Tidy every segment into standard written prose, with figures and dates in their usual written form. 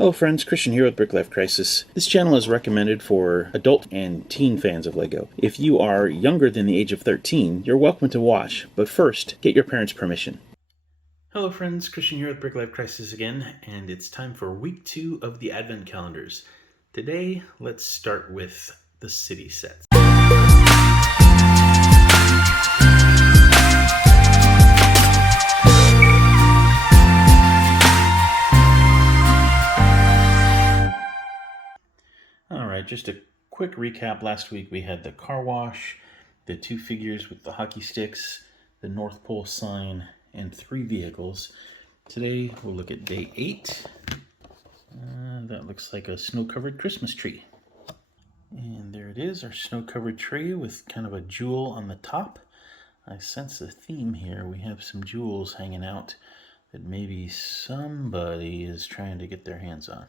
Hello friends, Christian here with BrickLifeCrisis. This channel is recommended for adult and teen fans of LEGO. If you are younger than the age of 13, you're welcome to watch, but first, get your parents' permission. Hello friends, Christian here with BrickLifeCrisis again, and it's time for week 2 of the Advent calendars. Today, let's start with the city sets. Alright, just a quick recap. Last week we had the car wash, the 2 figures with the hockey sticks, the North Pole sign, and 3 vehicles. Today we'll look at day 8. That looks like a snow-covered Christmas tree. And there it is, our snow-covered tree with kind of a jewel on the top. I sense a theme here. We have some jewels hanging out that maybe somebody is trying to get their hands on.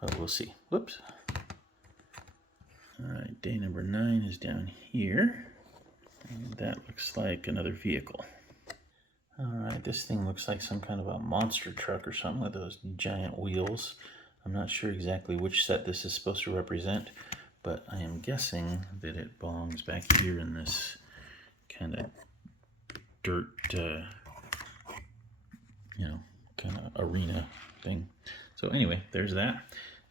But we'll see. Whoops. Alright, day number 9 is down here. And that looks like another vehicle. Alright, this thing looks like some kind of a monster truck or something with those giant wheels. I'm not sure exactly which set this is supposed to represent, but I am guessing that it belongs back here in this kind of dirt, kind of arena thing. So anyway, there's that.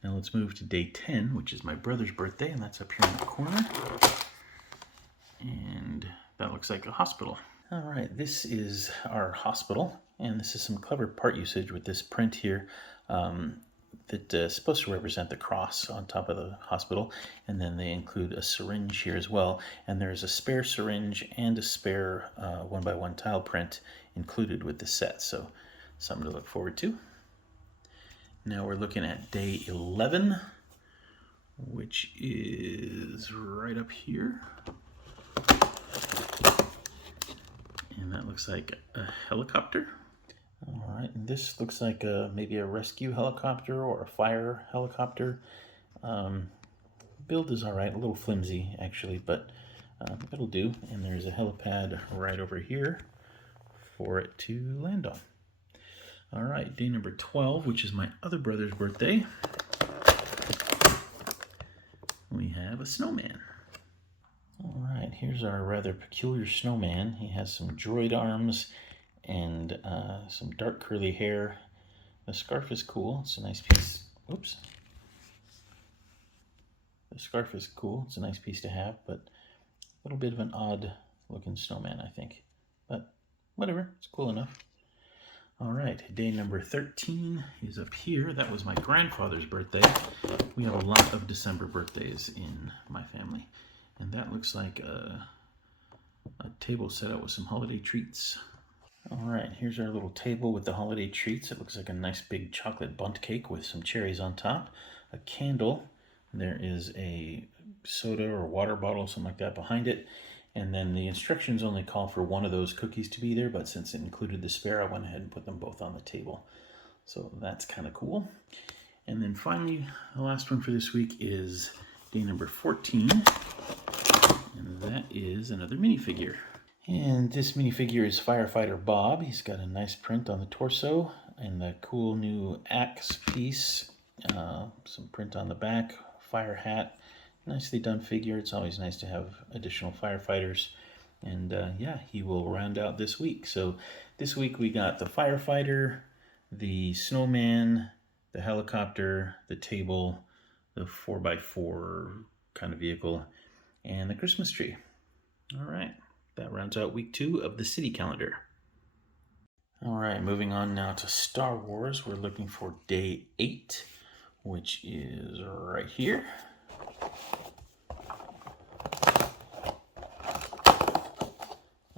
Now let's move to day 10, which is my brother's birthday, and that's up here in the corner. And that looks like a hospital. All right, this is our hospital, and this is some clever part usage with this print here that is supposed to represent the cross on top of the hospital, and then they include a syringe here as well, and there's a spare syringe and a spare 1x1 tile print included with the set, so something to look forward to. Now we're looking at day 11, which is right up here. And that looks like a helicopter. All right, and this looks like maybe a rescue helicopter or a fire helicopter. Build is all right, a little flimsy actually, but it'll do. And there's a helipad right over here for it to land on. All right, day number 12, which is my other brother's birthday. We have a snowman. All right, here's our rather peculiar snowman. He has some droid arms and some dark curly hair. The scarf is cool. It's a nice piece. Oops. The scarf is cool. It's a nice piece to have, but a little bit of an odd looking snowman, I think. But whatever, it's cool enough. All right, day number 13 is up here. That was my grandfather's birthday. We have a lot of December birthdays in my family. And that looks like a table set out with some holiday treats. All right, here's our little table with the holiday treats. It looks like a nice big chocolate bundt cake with some cherries on top, a candle. There is a soda or water bottle, something like that behind it. And then the instructions only call for one of those cookies to be there, but since it included the spare, I went ahead and put them both on the table. So that's kind of cool. And then finally, the last one for this week is day number 14. And that is another minifigure. And this minifigure is Firefighter Bob. He's got a nice print on the torso and a cool new axe piece. Some print on the back, fire hat. Nicely done figure. It's always nice to have additional firefighters. And yeah, he will round out this week. So this week we got the firefighter, the snowman, the helicopter, the table, the 4x4 kind of vehicle, and the Christmas tree. All right, that rounds out week 2 of the city calendar. All right, moving on now to Star Wars. We're looking for day 8, which is right here.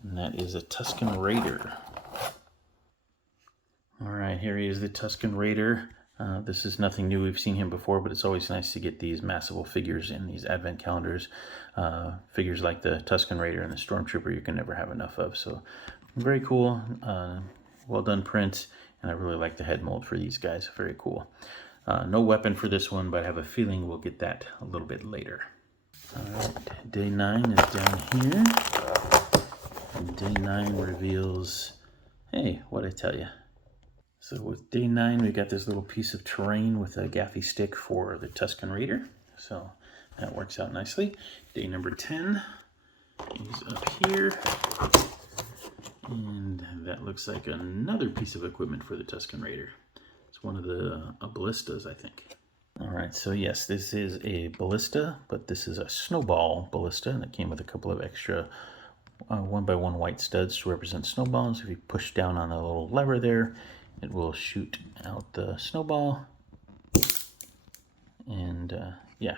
And that is a Tusken Raider. All right, here he is, the Tusken Raider. This is nothing new. We've seen him before, but it's always nice to get these massive figures in these advent calendars. Figures like the Tusken Raider and the Stormtrooper you can never have enough of. So very cool, well done print, and I really like the head mold for these guys. Very cool. No weapon for this one, but I have a feeling we'll get that a little bit later. All right, day 9 is down here. And day 9 reveals, hey, what'd I tell you? So with day 9, we got this little piece of terrain with a gaffy stick for the Tusken Raider. So that works out nicely. Day number 10 is up here. And that looks like another piece of equipment for the Tusken Raider. It's one of the ballistas, I think. All right, so yes, this is a ballista, but this is a snowball ballista, and it came with a couple of extra 1x1 white studs to represent snowballs. If you push down on a little lever there, it will shoot out the snowball. And yeah,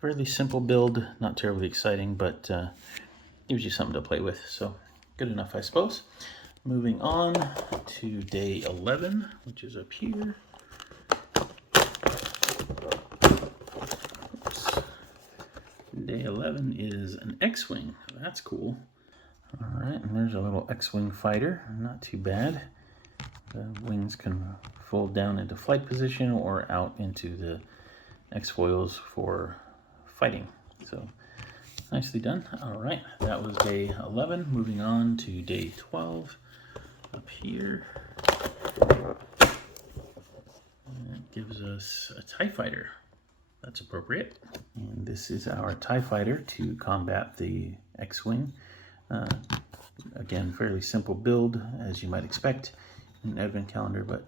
fairly simple build, not terribly exciting, but gives you something to play with. So good enough, I suppose. Moving on to day 11, which is up here. Oops. Day 11 is an X-Wing. That's cool. All right, and there's a little X-Wing fighter. Not too bad. The wings can fold down into flight position or out into the X-foils for fighting. So nicely done. All right, that was day 11. Moving on to day 12 up here. And it gives us a TIE fighter. That's appropriate. And this is our TIE fighter to combat the X-Wing. Again, fairly simple build, as you might expect in an advent calendar, but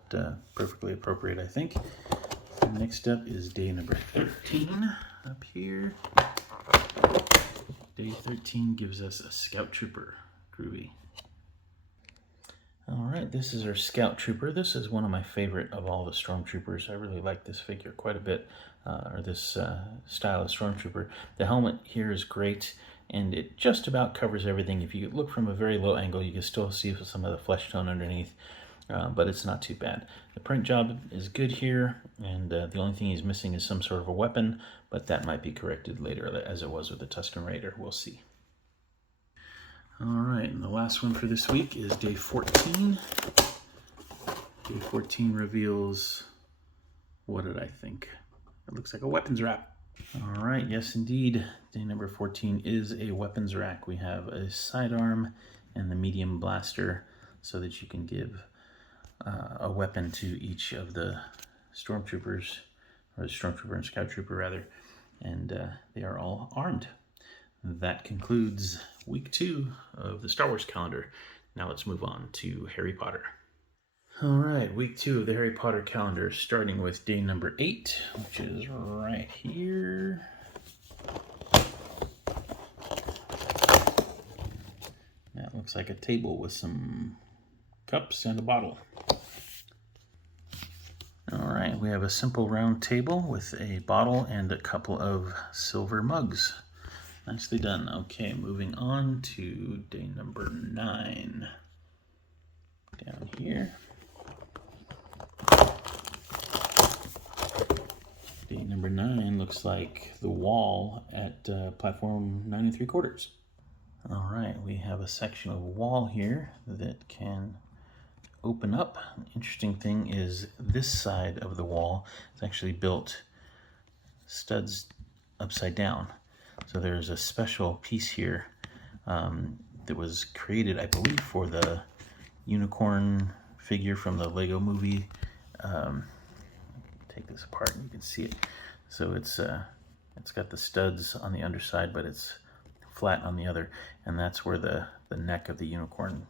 perfectly appropriate, I think. Next up is day number 13 up here. Day 13 gives us a Scout Trooper. Groovy. All right, this is our Scout Trooper. This is one of my favorite of all the Stormtroopers. I really like this figure quite a bit, or this style of Stormtrooper. The helmet here is great, and it just about covers everything. If you look from a very low angle, you can still see some of the flesh tone underneath, but it's not too bad. The print job is good here, and the only thing he's missing is some sort of a weapon, but that might be corrected later, as it was with the Tusken Raider. We'll see. All right, and the last one for this week is day 14. Day 14 reveals, what did I think? It looks like a weapons rack. All right, yes indeed. Day number 14 is a weapons rack. We have a sidearm and the medium blaster so that you can give a weapon to each of the stormtroopers, or the stormtrooper and scout trooper rather, and they are all armed. That concludes week 2 of the Star Wars calendar. Now let's move on to Harry Potter. All right, week 2 of the Harry Potter calendar, starting with day number 8, which is right here. That looks like a table with some cups and a bottle. All right, we have a simple round table with a bottle and a couple of silver mugs. Nicely done. Okay, moving on to day number 9. Down here. Day number 9 looks like the wall at platform 9 3/4. All right, we have a section of wall here that can open up. An interesting thing is this side of the wall is actually built studs upside down. So there's a special piece here that was created, I believe, for the unicorn figure from the Lego movie. Take this apart and you can see it. So it's got the studs on the underside, but it's flat on the other, and that's where the neck of the unicorn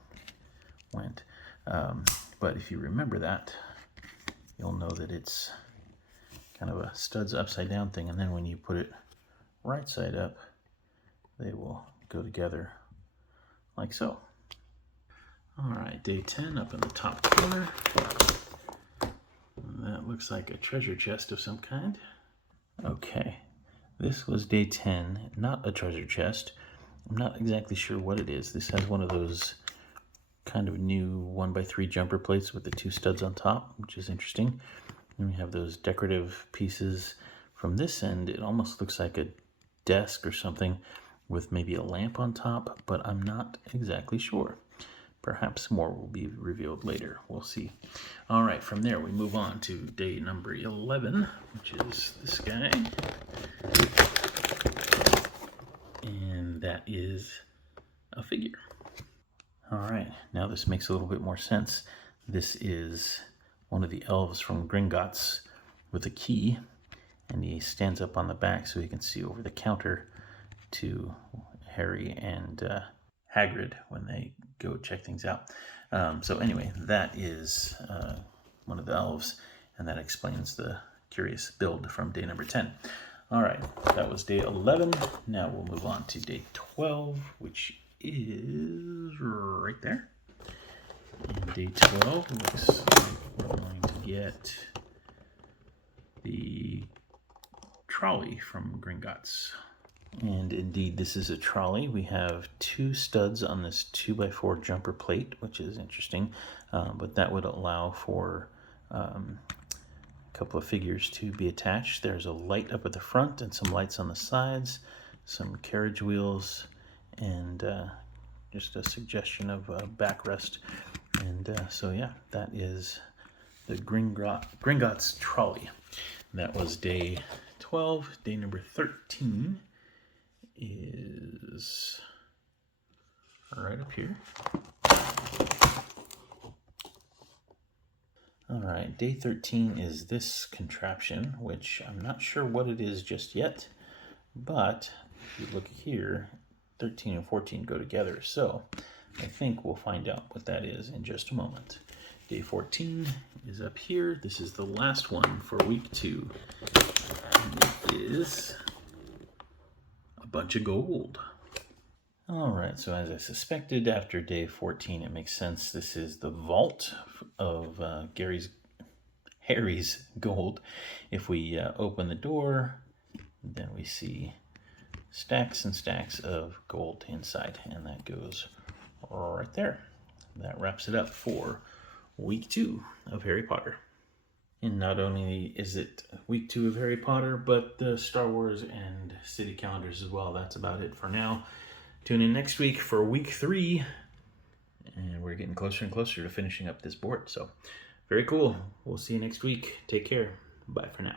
went. But if you remember that, you'll know that it's kind of a studs upside down thing, and then when you put it right side up, they will go together like so. All right, day 10 up in the top corner. That looks like a treasure chest of some kind. Okay, this was day 10, not a treasure chest. I'm not exactly sure what it is. This has one of those kind of new 1x3 jumper plates with the 2 studs on top, which is interesting. And we have those decorative pieces from this end. It almost looks like a desk or something with maybe a lamp on top, but I'm not exactly sure. Perhaps more will be revealed later. We'll see. All right, from there we move on to day number 11, which is this guy. And that is a figure. All right, now this makes a little bit more sense. This is one of the elves from Gringotts with a key, and he stands up on the back so he can see over the counter to Harry and Hagrid when they go check things out. So anyway, that is one of the elves, and that explains the curious build from day number 10. All right, that was day 11. Now we'll move on to day 12, which is right there. And day 12 looks like we're going to get the trolley from Gringotts. And indeed, this is a trolley. We have 2 studs on this 2x4 jumper plate, which is interesting, but that would allow for a couple of figures to be attached. There's a light up at the front and some lights on the sides, some carriage wheels, and just a suggestion of backrest. And so yeah, that is the Gringotts trolley. That was day 12. Day number 13 is right up here. All right, day 13 is this contraption, which I'm not sure what it is just yet, but if you look here, 13 and 14 go together, so I think we'll find out what that is in just a moment. Day 14 is up here. This is the last one for week 2. And it is a bunch of gold. All right, so as I suspected, after day 14, it makes sense. This is the vault of Harry's gold. If we open the door, then we see stacks and stacks of gold inside, and that goes right there. That wraps it up for week 2 of Harry Potter. And not only is it week 2 of Harry Potter, but the Star Wars and city calendars as well. That's about it for now. Tune in next week for week 3, and we're getting closer and closer to finishing up this board. So very cool. We'll see you next week. Take care. Bye for now.